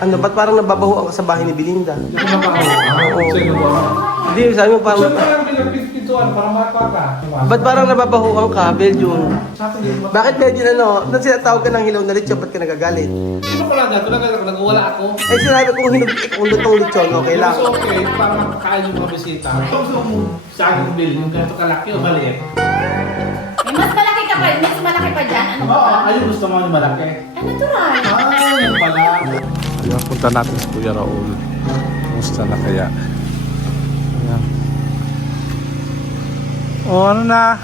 Ano, ba't parang nababaho ka sa bahay ni Belinda? Hindi ko nabaho. Sino ba? Hindi, sabi mo parang... Saan parang pinagpintuan para makaka? Ba't parang nababahuan ka, Beljun? Sa akin, hindi ba? Bakit Beljun nung sinatawag ka ng hilaw na lechon, ba't ka nagagalit? Sino pala na? Nagwala ako. Eh sinabi kong kung lutong lechon, okay lang. Mas okay, para makakain yung mga bisita. Gusto mo sa akin bill, yung ganito kalaki o maliit? Eh, mas malaki ka pa, mas malaki pa dyan. Ano ba? Oo, ayun gusto mo yung malaki. Ano to, Ray? Yan pala. Ayan, punta natin si Kuya Raul. Kumusta na kaya? Ayan. Oh, ano na?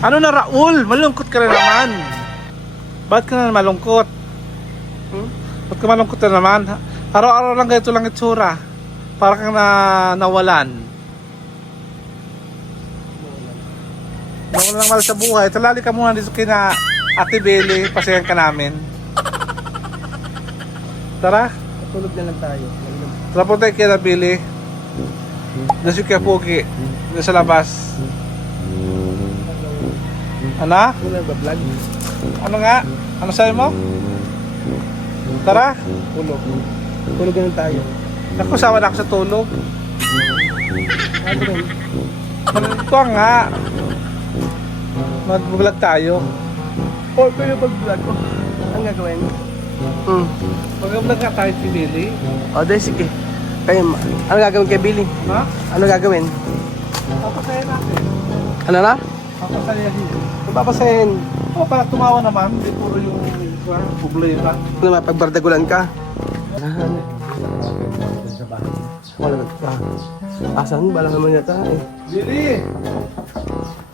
Ano na, Raul? Malungkot ka na naman. Ba't ka na malungkot? Ba't ka malungkot na naman? Araw-araw lang ganito lang itsura. Para kang nawalan. Nawalan lang mal sa buhay. Talali ka muna dito kina Ate Beli. Pasayan ka namin. Tara. Tulog na lang tayo. Tara po tayo kina Beli. Doon si Kuya Pogi. Doon sa labas. Ano? Wala ba vlog? Ano nga? Ano sabi mo? Tara. Tulog. Tulog na lang tayo. Naku, sawa na ako sa tulog. Ano rin? Ito nga. Mag-vlog tayo. Or pero pag-vlog ko, ang gagawin? Mag-vlog nga tayo si Billy. O, dahil sige. Kayo, ano gagawin kay Billy? Ha? Ano gagawin? Papasayan natin. Ano na? Papasayan. Papasahin. O, para tumawa naman. Hindi puro yung problema. Ano naman, pagbardagulan ka? Wala na ka. Asan? Bala naman yata eh. Billy!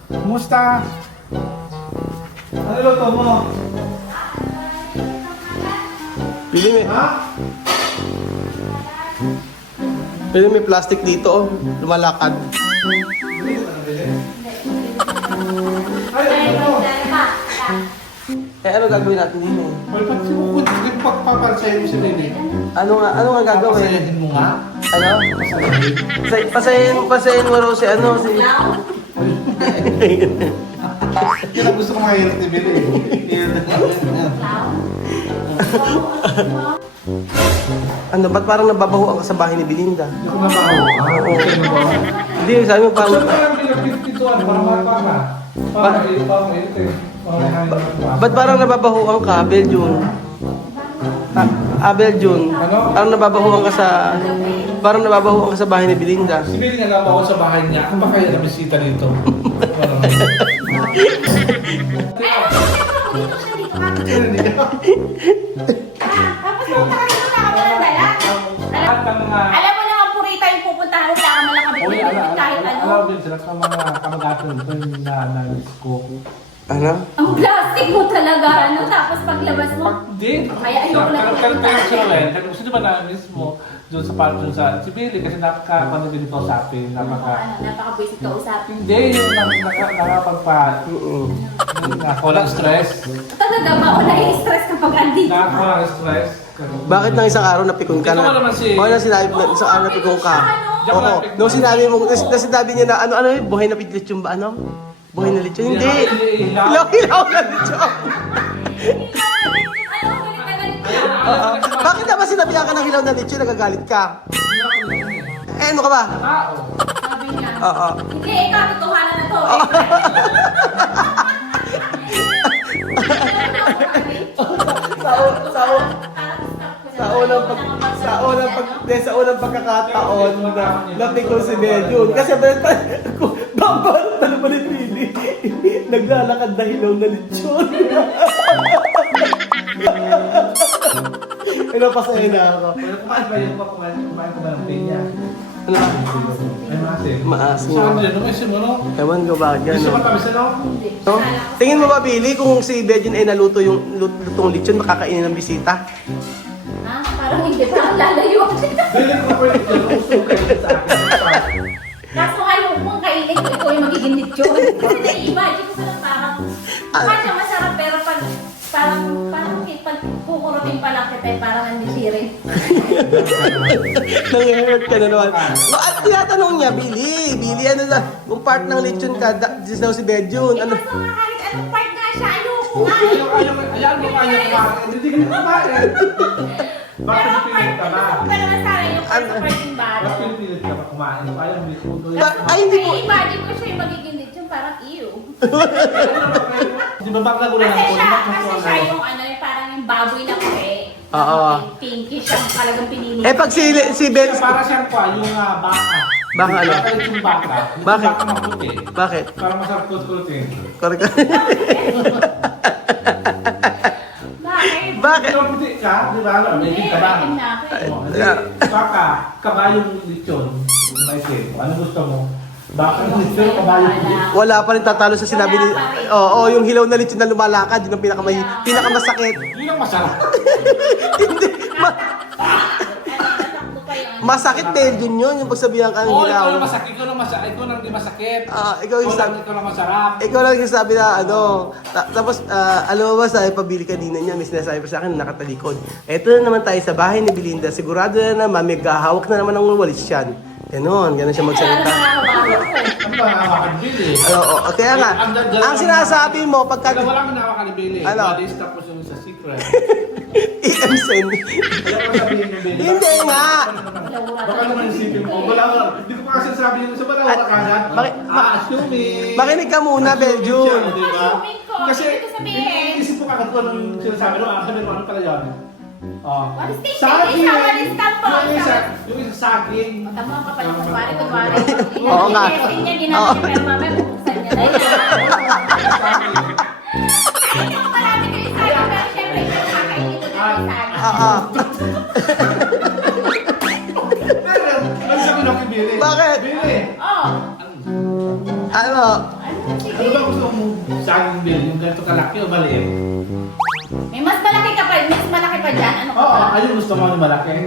Kumusta? Ano luto mo? Billy, may, Ha? Billy, may plastic dito oh. Lumalakad. Ay, ano? Eh, ano gagawin natin dito? Ay, ba't sinukod? Pagpapansayin mo si Billy? Ano nga gagawin? Papasayahin mo nga? Ano? Pasahin mo raw si ano, si... Yan ang gusto ko mahirap ni Billy. Ano, ba't parang nababaho ka sa bahay ni Belinda? Hindi ko nabaho. Okay na ba? Hindi, sabi mo Saan parang... parang pinagpintuan para makaka? Para mainit eh. Para may hangin na ba? Ba't parang nababahuan ka, Beljun? Beljun. Ano? Parang nababahuan ka sa... Parang nababahuan ka sa bahay ni Belinda. Si Billy nga nabaho sa bahay niya. Ano ba kaya na bisita dito? Tapos kung nakakita ka mo ng dala. Lahat ng mga... Alam mo naman, purita yung pupuntahan mo, wala ka man lang kami Uy, pinipit kahit ano. alam din sila sa mga kamag-atin ito yung na-miss ko. Ano? Ang plastic mo talaga, ano? Tapos paglabas mo, Hindi. Kaya ayoko lang Kaya siya rin. Kaya gusto ba na-miss mo doon sa part doon sa si Billy kasi napaka-pano din ito sa atin. napaka-basic ka usapin. Hindi, yung nakapagpa... Walang stress. Talaga ba? O nai-stress kapag andito ka? Walang stress. Bakit nang isang araw napikon ka Ito na? nga naman si- Oo, na sinabi na isang araw napikon ka. Diyan Oo, ko napikon. nung sinabi mo, nung sinabi niya na ano yun, buhay na lechon ba ano? Buhay na lechon? Hindi! Ilaw na lechon! Oo. Bakit naman sinabihan ka ng hilaw na lechon, nagagalit ka? Eh, ano ka ba? Tao. Sabi niya. Oo. Hindi, ikaw, totohanan na to. Sa unang pagkakataon na napikon si Beljun. Kasi babang talo pa ni Billy. Naglalakad na hilaw na lechon. Pinapasaya na ako. Kumain ba yun? Kumain ko ba ng pinya? Ano? Ay, maasim. Maasim. Saan din? Ano kasi mo, no? Ewan ko ba dyan, Gusto no? mo tabi sa no? No? Tingin mo ba, Billy, kung si Beljun ay naluto yung lutong lechon, makakainin ng bisita? Ah, parang hindi pa ang lalayo. Dili ko pa rin yun. Gusto ko kayo sa akin. Kaso ayaw mong kainin ko, ikaw yung magiging lechon. Kasi na-imagine ko sila parang, siya masarap pero pag pag kukurutin pa lang kita, parang nandisirin. Nang-hurt ka na naman. At tinatanong niya, Billy, ano na, kung part ng lechon ka, daw si Beljun. Ano? Kaso nga kahit anong part nga siya, ayoko nga. Ayaw mo kanya kumain. Hindi ka na kumain. Bakit Pero pilit ka ba? gusto ko pa naman sana yung parteng bata. Bakit pilit ka ba kumain? Ayaw mo yung puto. Ay, hindi po. Imagine ko siya yung magiging lechon, parang ew. Di ba bakla ko lang Kasi ako? Di siya, ba kasi siya yung ano, yung parang yung baboy na kare. Oo. Pinkish ang talagang pinili. Eh pag si Ben, Para siyang pa, yung baka. Baka ano? Baka yung baka. Bakit? Baka maputi. bakit? Para masarap kulutin. Correct. Bakit? Bakit? Ikaw puti ka, di ba? May Hindi, ka ba? itim na ako eh. Oh, hindi. Baka, kabayong lechon. May sim. Ano gusto mo? Baka yung lechon, kabayong lechon. Wala pa rin tatalo sa sinabi ni... Oo, yung hilaw na lechon na lumalakad, yun ang pinakamasakit. Yun ang masarap. Hindi. Nasakto pa yun. Masakit din yun, yung pagsabihan ka ng Oo, hilaw. ikaw lang masakit. Ikaw lang masakit. Ikaw lang di masakit. Ikaw yung sabi... Ikaw lang masarap. Ikaw lang yung sabi na ano, tapos alam mo ba sa pabili kanina niya, may sinasabi pa sa akin na nakatalikod. Eto na naman tayo sa bahay ni Belinda, sigurado na naman may gahawak na naman ng walis yan. Ganon siya magsalita. Ano ba hawakan Billy? Kaya nga, ang sinasabi mo pagka... Wala mo nahawakan ni Billy. Ano? Bodies tapos yung sa secret. EMSN. Wala ko sabihin ni Billy. Hindi nga. Baka naman isipin mo. Wala. Hindi ko pa kasi sabi yung sa wala ka agad. Assuming. Makinig ka muna, Beljun. Di ba? Assuming ko. Kasi, Hindi ko sabihin. inisip ko agad ko nung sinasabi mo, sabi mo, ano pala yun? What is this? Saging! What is that po? Yung isa saging. Tama ka pala, kunwari. Oo nga. Testing niya, ginagawa niya, pero mamaya bubuksan niya na yan. Ay, ito, marami kayo sa akin, pero syempre, ito nakakainin ko na yung saging. Ano sabi ng kay Billy? Bakit? Billy! Oh, Ano? sige. Ano ba gusto mo saging Billy? Yung ganito kalaki o maliit? May mas malaki ka pa, mas malaki pa dyan. Ano ka Oo, pa? ayun gusto mo yung malaki. Yan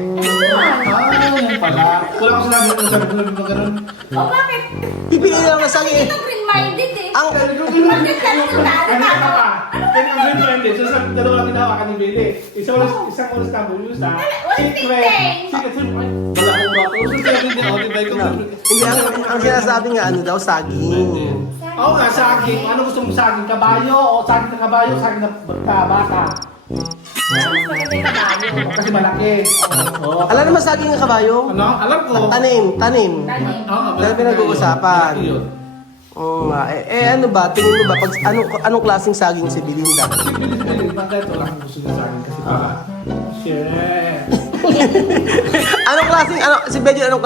pala. Wala ko sinabi mo sabi ko lang ito ganun. O bakit? Pipili lang na sangi. Ito green-minded eh. Ang... Bakit ka nagtanda? Ano ang green minded? So sabi dalawa lang ginawa ni Billy. Isang oras na mo yung isa. What's this thing? Secret. Wala ko ba? So sabi din ako, di ba ikaw? Hindi, ang sinasabi nga, ano daw, saging. Oo nga, saging. Ano gusto mong saging? Kabayo o saging na kabayo? Saging na baka? Mas maganda yung kabayo. Kasi malaki. Oo. Alam naman saging ng kabayo? Ano? Alam ko. Tanim. Tanim. Oo, Dahil pinag-uusapan. Malaki yun. Oo nga. Ano ba? Tingin mo ba? Pag, anong klaseng saging si Belinda? Kasi Billy, bakit ito lang gusto niya saging? Kasi para, share. Si Bejo, anong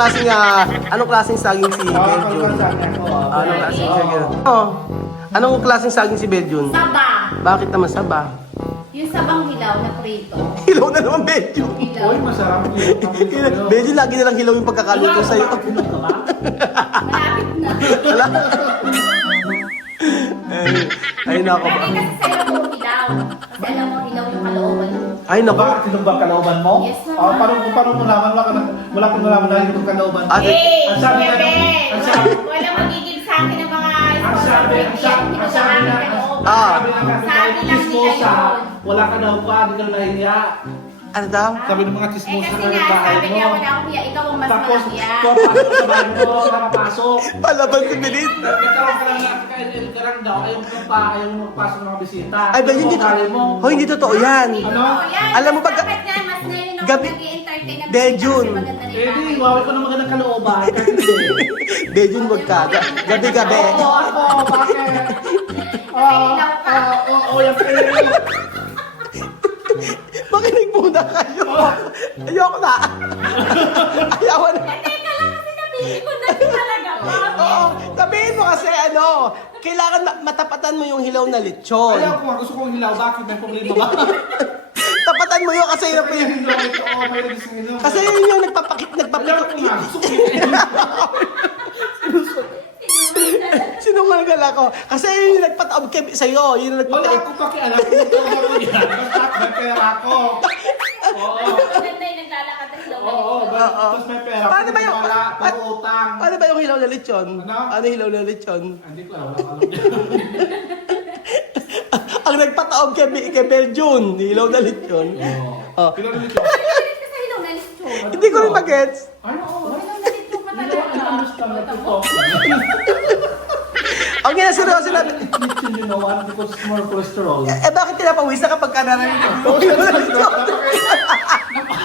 klaseng saging si Oo, Bejo? pagkakas saging ako. Anong klaseng saging? Anong klaseng saging si Bejo? Saba. Bakit naman saba? Yung sabang hilaw na prito. Hilaw na naman, Bejo. Hilaw. Uy, masarap yun. Bejo, lagi na lang hilaw yung pagkakaluto sa'yo. Malapit na. Ay, nako ba? Lagi kasi sa'yo puro hilaw. Kasi alam mo, hilaw yung kalooban mo. Ay, nako. Bakit sinong ba kalooban mo? Yes, naman. Paano mo naman? Wala kang nalaman na yung kalooban. Ate, Hey, ang sabi bebe! ang sabi, Wala magiging sa akin ng mga ang sabi, ang sabi, ang sabi na, Ah. sabi na kasi Sabi lang nila chismosa, yun. wala ka daw pa, di ka nahihiya. ano daw? Sabi ng mga Eh chismosa kasi ka nga, ng bahay sabi niya, mo. wala akong hiya. Ikaw ang mas Tapos, malaki yan. papasok sa bahay mo, nakapasok. Palaban si Belinda. Nagkaroon ka lang nagkaroon daw, ayaw mo magpasok ng mga bisita. Ay, ba, hindi Ugali mo. Hoy, hindi totoo yan. Ano? Alam mo ba, Bakit nga, mas ngayon ako gabi- nag-i-entertain na Dejun. kasi maganda na yung Eh di, bahay. wawi ko na magandang kalooban. Kasi hindi. Bejo, wag ka. Gabi-gabi. Oo, ako, bakit? Yung kayo. Makinig muna kayo. Ayoko na. Ayawan na. Eh, teka lang kasi napili ko na yung talaga ko. Oo, sabihin mo kasi kailangan matapatan mo yung hilaw na lechon. Ayaw ko nga, gusto kong hilaw. Bakit? May problema ba? Tapatan mo yun kasi yun May hilaw ito. May gusto hilaw. kasi yun yung nagpapakit. Ayaw ko nga, gusto ko Sinungaling ako. Kasi yun yung nagpataob sa'yo. Yun yung Wala nagpapakit. akong pakialam kung ito ako yan. Basta may pera ako. Oo. Maganda yung naglalakad na hilaw na Oo, lechon. tapos may pera. Paano ba yung- Wala, pag-utang. Ano ba yung hilaw na lechon? Ano? Ano yung hilaw na lechon? Hindi ko alam. Wala ko alam. Ang nagpataob kay Beljun, hilaw na lechon. Oh. Pinag nito. Mahilig ka sa hilaw na lechon. Hindi ko rin magets. Ano? Oo, hilaw na lechon pa talaga. Ang ginaseryoso natin. Lechon you know what? Because it's more cholesterol. Bakit tinapawisa kapag ka narinig?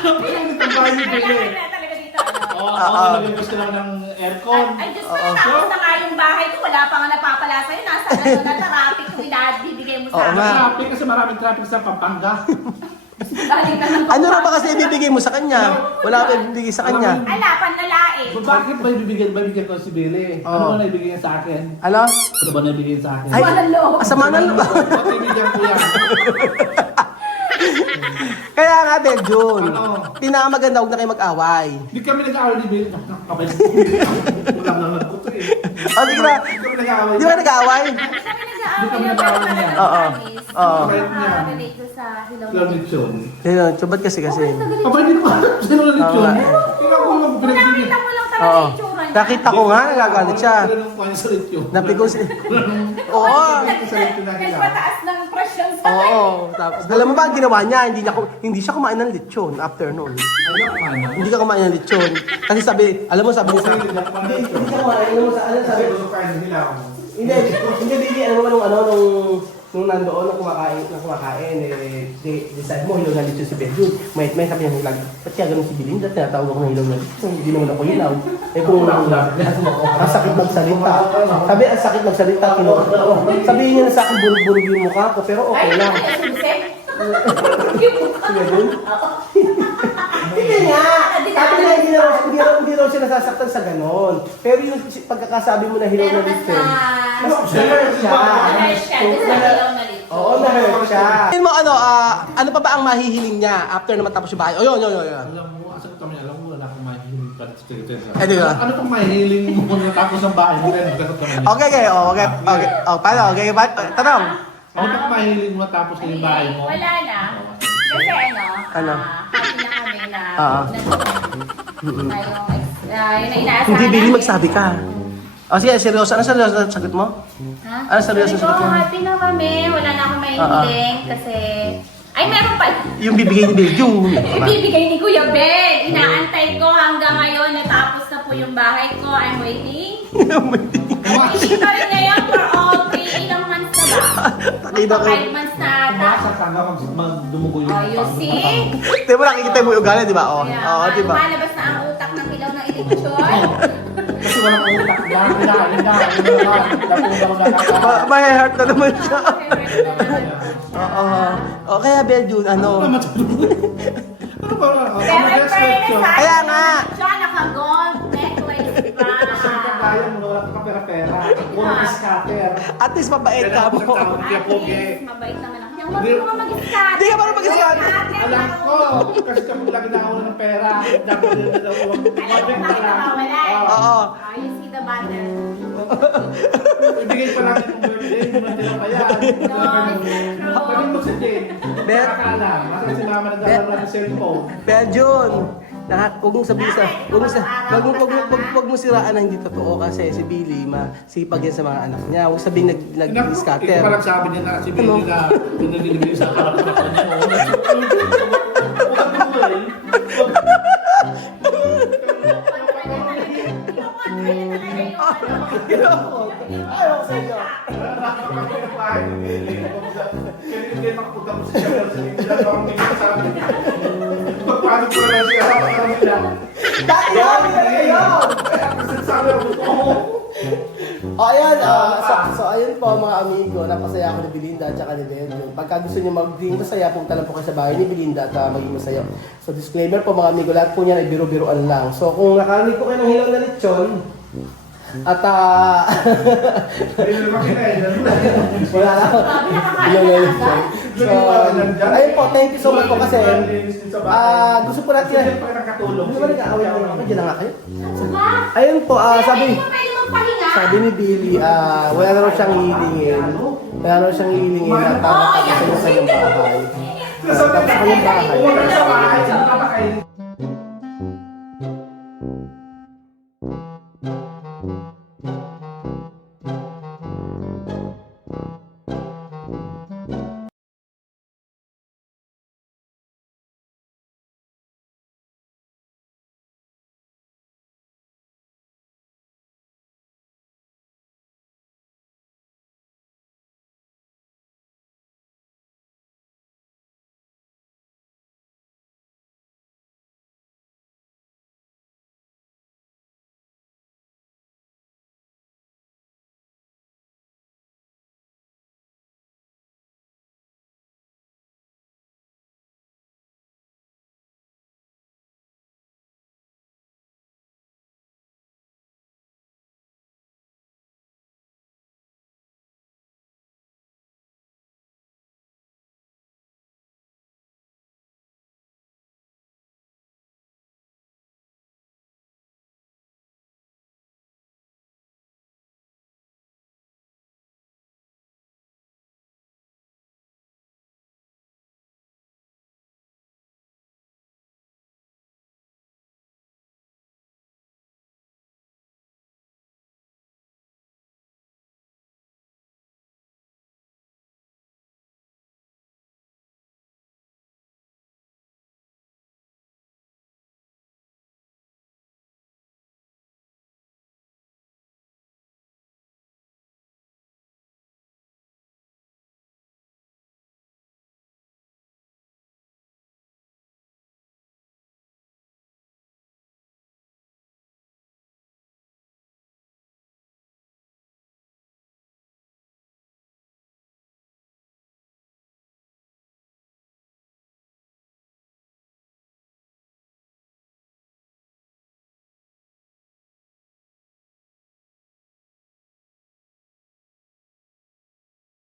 Hindi ni Billy. Kaya talaga dito, ano. Oo, nag-gusto ka naman ng aircon. Ay, Diyos ko, tapos na nga yung bahay ko, wala pa nga napapala sa'yo. Nasa ano na traffic kung bibigay mo sa Oo akin. nga. Traffic kasi maraming traffic sa Pampanga. Galing na ng Ano raw ba kasi ibibigay mo sa kanya? Wala pa ibibigay sa kanya. Ala, panlalae. Bakit ba ibibigay ko si Billy? Ano ba naibigay niya sa akin? Ano? Ano ba naibigay niya sa akin? Ay, Walang loob. asama na ba? Ba't ibigyan ko yan? Kaya nga, Beljun. Ano? Pinakamaganda, huwag na kayo mag-away. Hindi kami nag-aaway ni Billy. Kapay. Wala lang nagkuto eh. O, sige na. Hindi kami nag-aaway. Di ba nag-away? Kami nag-aaway na Oo. Oo. relate ko sa Hilaw na Lamit yun. Ayun, tubad kasi. Kapay, hindi ko alam. Sino na Oo nga. yun? Tingnan ko lang. Nakita mo lang talaga Oo. yung tsura niya. Nakita ko nga, nagagalit siya. Tinanong ko ano sa lityo. Napigos. Oo. Nagpataas ng presyon sa Oo. Tapos, alam mo ba ang ginawa niya? Hindi siya kumain ng lechon after noon. Ayaw kumain. Hindi ka kumain ng lechon. Kasi sabi, alam mo, sabi niya sa akin, Hindi ako kumain. hindi ka kumain. Alam mo sa ano, sabi, Gusto ko kain nila ako. hindi, baby, alam mo ba nung nandoon, nung kumakain, decide mo, hilaw na lechon si Beljun. May sabi niya, ba't kaya ganun si Belinda? Tinatawag ako ng hilaw na lechon. Hindi naman ako hilaw. Eh kung ang sakit magsalita. Sabi, ang sakit magsalita, kinuha ko. Sabihin niya na sa akin, bunog-bunog yung mukha ko, pero okay lang. Sige dun. Sige nga! Sabi na hindi raw siya nasasaktan sa ganon. Pero yung pagkakasabi mo na hilaw na lechon, na-hurt siya. Oo, na-hurt siya. Tingin mo ano pa ba ang mahihiling niya after na matapos yung bahay? O yun. Alam mo, asal kami, alam mo, wala akong mahihiling pa. Ay, di ba? Ano pang mahihiling mo natapos ang bahay mo rin? Okay. Paano? Okay, tanong. Ano pang mahihiling mo natapos na yung bahay mo? Wala na. Kasi Ano? happy na kami na Oo. yung inaasahan Hindi, Billy, namin. magsabi ka. O sige, seryoso. Ano seryoso na sagot mo? Ha? Ano seryoso Sabi ko, sagot mo? happy na kami. Wala na akong mahihiling kasi... Ay, meron pa. Yung bibigay ni Beljun. Ibibigay ni Kuya Ben. Inaantay ko hanggang ngayon. Natapos na po yung bahay ko. I'm waiting. Waiting pa rin ngayon for all 3 ilang months na ba? Takina ko. 5 months na ata. Umasa ka nga magdumugo yung Oh, you see? Di ba nakikita mo yung ugali, di ba? Oo, di ba? Lumalabas na ang utak ng ilaw ng eleksyon. Kasi walang utak. May heart na naman siya. Oo. O kaya Beljun, ano? Ano ba? Pero in fairness, Kaya nga. siya naka-gold necklace pa. Kaya mo na wala ka pera-pera. Puro ka scatter. At least mabait ka mo. Kaya pogi. Mabait naman ako. Yung marunong ka mag-scatter. Hindi ka marunong mag-scatter. Alam ko, kasi kapag lagi na ako ng pera, dapat din na ako Alam mo, bakit nawawala eh. Oo. You see the butter. Ibigay pa natin yung birthday, matira pa yan. Pagin mo si Jane, nakakala, masaya si mama naglalaro ng cellphone. Beljun, huwag mong sabihin sa, huwag mo siraan na hindi totoo kasi si Billy, masipag yan sa mga anak niya. Huwag sabihin Ikaw nag-scatter. parang sabi niya na si Billy na pinanilibili sa harap na kanya. Ayaw sa inyo. Hindi makapunta mo sa siya sa hindi lang ako hindi sabi. Paano ko na siya sa nila? Dati kami talaga yun! Sabi ako, oo. O ayan, so ayun po mga amigo, napasaya ako ni Belinda at saka ni Beljun. Pagka gusto niyo maging masaya, punta lang po kayo sa bahay ni Belinda at maging masaya. So disclaimer po mga amigo, lahat po niyan ay biro-biroan lang. So kung nakarinig ko kayo ng hilaw na lechon, at Hindi na makinay. wala lang. Hilaw na lechon. So, ayun po, thank you so much po kasi gusto po natin Kasi pag nakatulong. Hindi ba nag-aaway mo ako? Diyan na nga kayo. Ba? Ayun po, sabi Pwede mo magpahinga. sabi ni Billy, wala na raw siyang hilingin. Wala na raw siyang hilingin at tapos sa yung bahay. Tapos sa yung bahay.